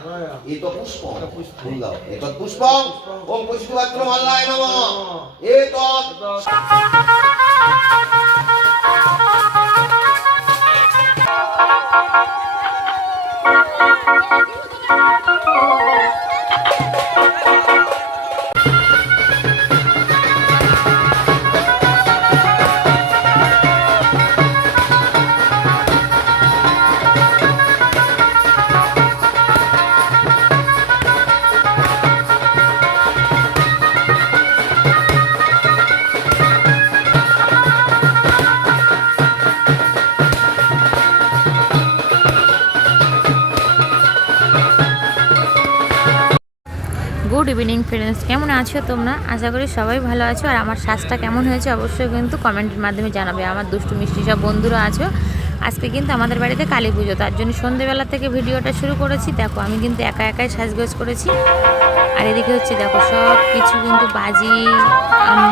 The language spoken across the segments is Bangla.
एतत् पुष्पं फूल दाও एतत् पुष्पं ओम पुष्पवस्त्र मल्लाय नमः एतत् গুড ইভিনিং ফ্রেন্ডস, কেমন আছো তোমরা? আশা করি সবাই ভালো আছো। আর আমার শ্বাসটা কেমন হয়েছে অবশ্যই কিন্তু কমেন্টের মাধ্যমে জানাবে। আমার দুষ্টু মিষ্টি সব বন্ধুরা আছো। আজকে কিন্তু আমাদের বাড়িতে কালী পুজো, তার জন্য সন্ধ্যেবেলা থেকে ভিডিওটা শুরু করেছি। দেখো আমি কিন্তু একাই সাজগোজ করেছি। আর এদিকে হচ্ছে দেখো সব কিছু কিন্তু বাজি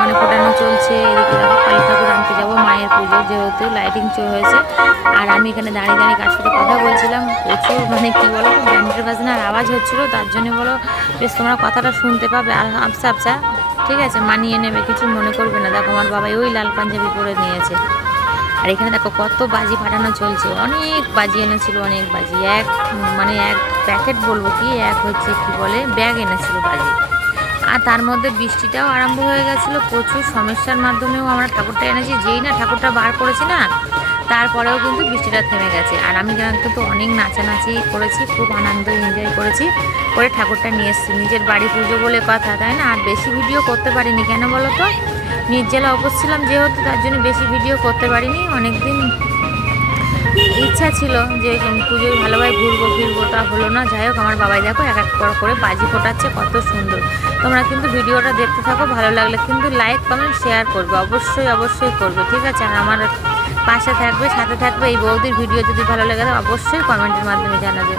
মানে ফোটানো চলছে। এদিকে দেখো কালী ঠাকুর আনতে যাবো, মায়ের পুজো যেহেতু লাইটিং হয়েছে। আর আমি এখানে দাঁড়িয়ে কার সাথে কথা বলছিলাম। প্রচুর মানে কী বলো তো, ব্যান্ডের বাজনার আওয়াজ হচ্ছিলো, তার জন্য বলো বেশ তোমরা কথাটা শুনতে পাবে। আর আবসা ঠিক আছে, মানিয়ে নেবে, কিছু মনে করবে না। দেখো আমার বাবাই ওই লাল পাঞ্জাবি পরে নিয়েছে। আর এখানে দেখো কত বাজি ফাটানো চলছে, অনেক বাজি এনেছিল, অনেক বাজি। এক প্যাকেট বলবো কি, এক হচ্ছে কি বলে ব্যাগ এনেছিল বাজি। আর তার মধ্যে বৃষ্টিটাও আরম্ভ হয়ে গেছিলো। প্রচুর সমস্যার মাধ্যমেও আমরা ঠাকুরটা এনেছি। যেই না ঠাকুরটা বার করেছি না, তারপরেও কিন্তু বৃষ্টিটা থেমে গেছে। আর আমি কিন্তু অনেক নাচানাচি করেছি, খুব আনন্দ এনজয় করেছি করে ঠাকুরটা নিয়ে এসেছি। নিজের বাড়ি পুজো বলে কথা, তাই না? আর বেশি ভিডিও করতে পারিনি, কেন বলো তো, নির্জলা উপোস ছিলাম যেহেতু, তার জন্য বেশি ভিডিও করতে পারিনি। অনেকদিন ইচ্ছা ছিল যে পুজোয় ভালোভাবে ঘুরবো ফিরবো, তা হলো না। যাই হোক, আমার বাবাই দেখো এক এক করে বাজি ফোটাচ্ছে, কত সুন্দর। তোমরা কিন্তু ভিডিওটা দেখতে থাকো, ভালো লাগলে কিন্তু লাইক কমেন্ট শেয়ার করবে, অবশ্যই করবে, ঠিক আছে? আর আমার পাশে থাকবে, সাথে থাকবে। এই বৌদির ভিডিও যদি ভালো লাগে তো অবশ্যই কমেন্টের মাধ্যমে জানাবে।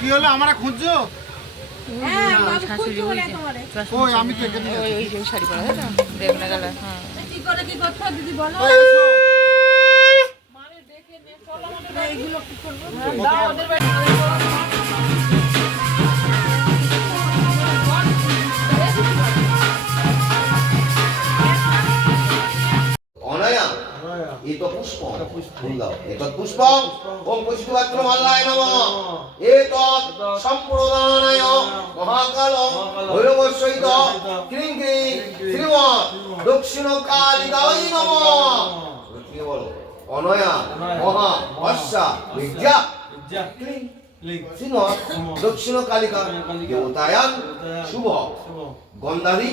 কি হলো আমরা খুঁজছো? আমি তো শাড়ি পরা গেল। কি করে কি করছো দিদি বলো? এইগুলো কি করবো? एतत् पुष्पं फूल दाও एतत् पुष्पं ओम पुष्पवस्त्र मल्लाय नमः एतत् सम्प्रदानाय महाकाल भैरवसहित क्रीं क्रीं श्रीमत् दक्षिण कालिकाय नमः। কি বলো? অনয়া মহা অস্যা বিদ্যা ক্লীং শ্রীমৎ দক্ষিণ কালিকা দেবতায়ান শুভ গন্ধাদি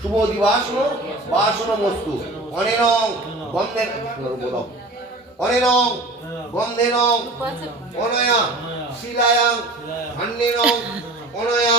শুভ দিবাসন বাসনমস্তু অনেনং গন্ধেন অনেনং গন্ধেনং অনয়া শিলায়াং ধন্যেনং অনয়া